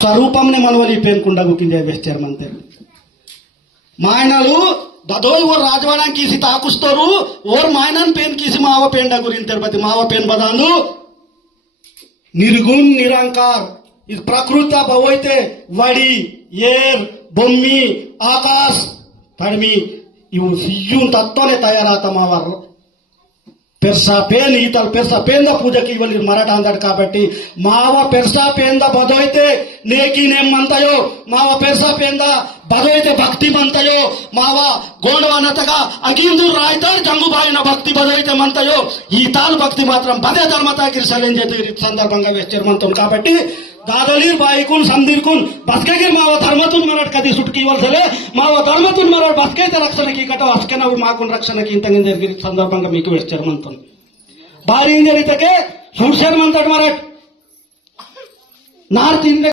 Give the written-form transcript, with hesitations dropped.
स्वरूपमने मनवली pen कुंडा गुकिंदे waste chairman ते मायनालू ददोई वो राजवाड़ा किसी ताकुस्तोरू और मायनान पेन किसी मावा पेंडा गुरिन तिरुपति मावा पेन बदानु निर्गुण निरंकार इस प्रकृति भवोइते वड़ी येर भूमि आकाश पड़मी इवु सियुन तत्वने तयाराता मावार పెర్సా పేన్ ఈతలు పెర్సా పేంద పూజకి ఇవ్వాలి మరాఠా అందాడు కాబట్టి మావ పెర్సా పేంద బదోయితే నేకి నేమ్మంతయో మావ పెర్సా పేంద బదోయితే భక్తి మంతయో మావ గోండవనతగా అగిందు రాయితాడు గంగుబాయిన భక్తి బదోయితే మంతయో ఈ తాలు భక్తి మాత్రం బదే ధర్మతాకి సరైన సందర్భంగా వేస్తారు కాబట్టి दादलीर बाईकून समदीरकून बसकेगिर मावा धर्मतून मराठ कधी सुटकी वलसले मावा धर्मतून मराठ बसकेचे रक्षणकी कट वाचकेना माकून रक्षणकी इंतगिर संदर्भंगा मीकु वेस्टर म्हणतो भारी इंजर इतके सुरशेर म्हणतात मराठ नार्थ इंडिया